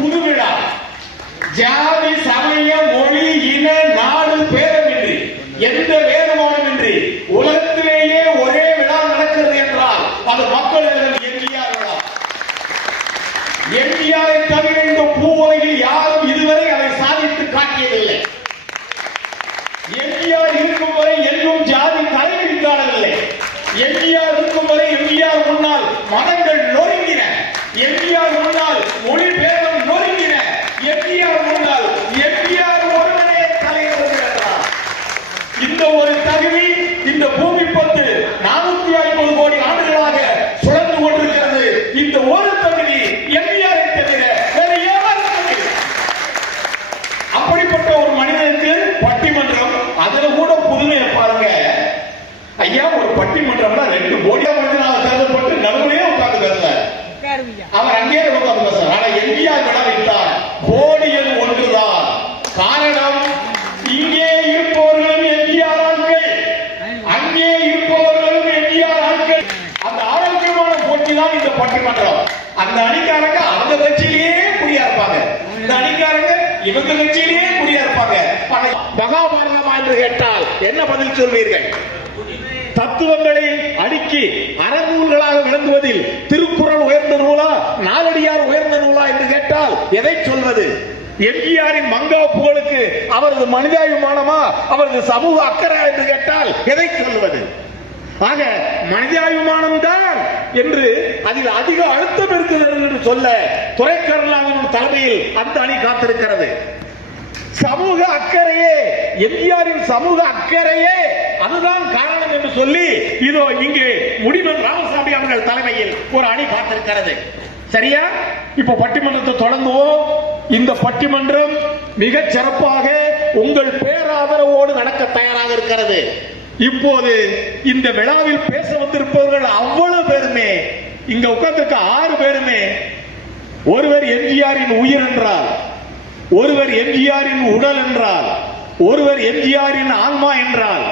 புதுவிழா ஜாதி சமய மொழி இன நாடு பேதமின்றி எந்த வேறுபாடுமின்றி உலகத்திலேயே ஒரே விழா நடக்கிறது என்றால் அது மக்கள் எம்ஜிஆர் விழா. எம்ஜிஆரை தவிர இந்த பூவுலகில் யாரும் இதுவரை அதை சாதித்து காட்டியதில்லை. எம்ஜிஆர் இருக்கும் வரை எங்கும் ஜாதி தலைவிரி காணவில்லை. எம்ஜிஆர் இருக்கும் வரை எம்ஜிஆர் முன்னால் மதங்கள் நொறுங்கின. எம்ஜிஆர் முன்னால் மொழி பேதம் நொறுங்கின. எம்ஜிஆர் முன்னால் எம்ஜிஆர் ஒருவரே தலைவர். இந்த ஒரு தகுதி இந்த பூமி பத்து 450 கோடி ஆண்டுகளாக சுழந்து கொண்டிருக்கிறது. இந்த ஒரு தகுதி எம்ஜிஆரை தவிர வேறு யாரும். அப்படிப்பட்ட ஒரு மனிதனுக்கு பட்டிமன்றம், அதுல கூட புதுமையை பாருங்க ஐயா. ஒரு பட்டிமன்றம்னா 2 கோடியா மனிதனாக கருதப்பட்டு நடுவுலயே உட்கார்ந்து பேசுறார். அவர் அங்கே உட்கார்ந்து பேசுறார். ஆனா எம்ஜிஆர் விட வைத்தார். கோடியது ஒன்றுதான் காரணம். இங்கே இருப்பவர்களும் எம்ஜிஆர் ஆட்கள், அங்கே இருப்பவர்களும் எம்ஜிஆர் ஆட்கள். அந்த ஆரோக்கியமான போட்டி தான் இந்த பட்டிமன்றம். அந்த அணிக்காரங்க அவங்க கட்சியிலேயே குறியா இருப்பாங்க, இந்த அணிக்காரங்க இவங்க கட்சியிலேயே குறியா இருப்பாங்க. மகாபாரதமா என்று கேட்டால் என்ன பதில் சொல்வீர்கள்? தத்துவங்களை அடுக்கி அறநூல்களாக விளங்குவதில் திருக்குறள் உயர்ந்த நூலா, நாலடியார் உயர்ந்த நூலா என்று கேட்டால் எதை சொல்வது? எம்ஜிஆரின் மங்கா புகழுக்கு அவரது மனிதாபிமானமா, அவரது சமூக அக்கறை என்று கேட்டால் எதை சொல்வது? ஆக மனிதாபிமானம் தான் என்று அதில் அதிக அழுத்தம் இருக்கிறது என்று சொல்ல துரைக்கருணாநிதி தலைமையில் அந்த அணி காத்திருக்கிறது. சமூக அக்கறையே, எம்ஜிஆரின் சமூக அக்கறையே அதுதான் காரணம் என்று சொல்லி இதோ இங்கே முடிவன் ராமசாமி அவர்கள் தலைமையில் ஒரு அணி காத்திருக்கிறது. சரியா? இப்ப பட்டிமன்றத்தை தொடங்குவோம். இந்த பட்டிமன்றம் மிக சிறப்பாக உங்கள் பேராதரவோடு நடக்க தயாராக இருக்கிறது. இப்போது இந்த விழாவில் பேச வந்திருப்பவர்கள் அவ்வளவு பேருமே, இங்க உட்கார்ந்திருக்க 6 பேருமே ஒருவர் எம்ஜிஆரின் உயிர் என்றால், ஒருவர் எம்ஜிஆரின் உடல் என்றால், ஒருவர் எம்ஜிஆரின் ஆன்மா என்றால்,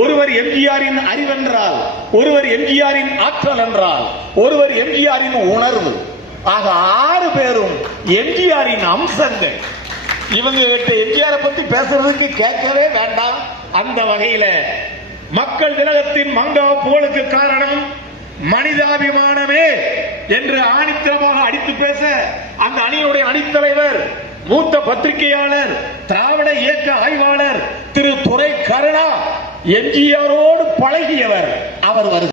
ஒருவர் எம்ஜிஆரின் அறிவென்றால், ஒருவர் எம்ஜிஆரின் ஆற்றல் என்றால், ஒருவர் எம்ஜிஆரின் உணர்வு. ஆக 6 பேரும் எம்ஜிஆரின் அம்சங்கள். இவங்க எம்ஜிஆரை பத்தி பேசுறதுக்கு கேட்கவே வேண்டாம். அந்த வகையில மக்கள் திலகத்தின் மங்கா புகழுக்கு காரணம் மனிதாபிமானமே என்று ஆணித்தரமாக அடித்து பேச அந்த அணியுடைய அணித்தலைவர், மூத்த பத்திரிகையாளர், திராவிட இயக்க ஆய்வாளர் திரு துரை கருணா எம்ஜிஆரோடு பழகியவர். அவர்